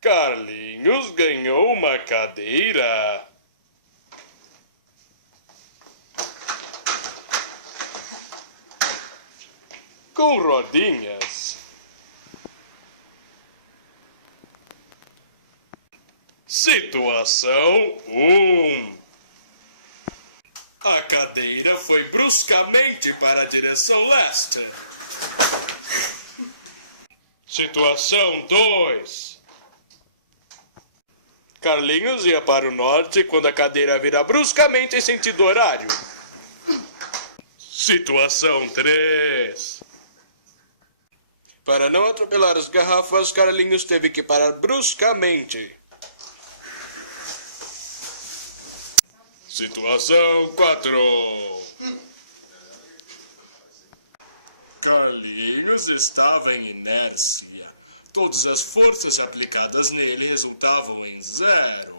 Carlinhos ganhou uma cadeira. Com rodinhas. Situação 1. A cadeira foi bruscamente para a direção leste. Situação 2. Carlinhos ia para o norte quando a cadeira vira bruscamente em sentido horário. Situação 3. Para não atropelar as garrafas, Carlinhos teve que parar bruscamente. Situação 4. Carlinhos estava em inércia. Todas as forças aplicadas nele resultavam em 0.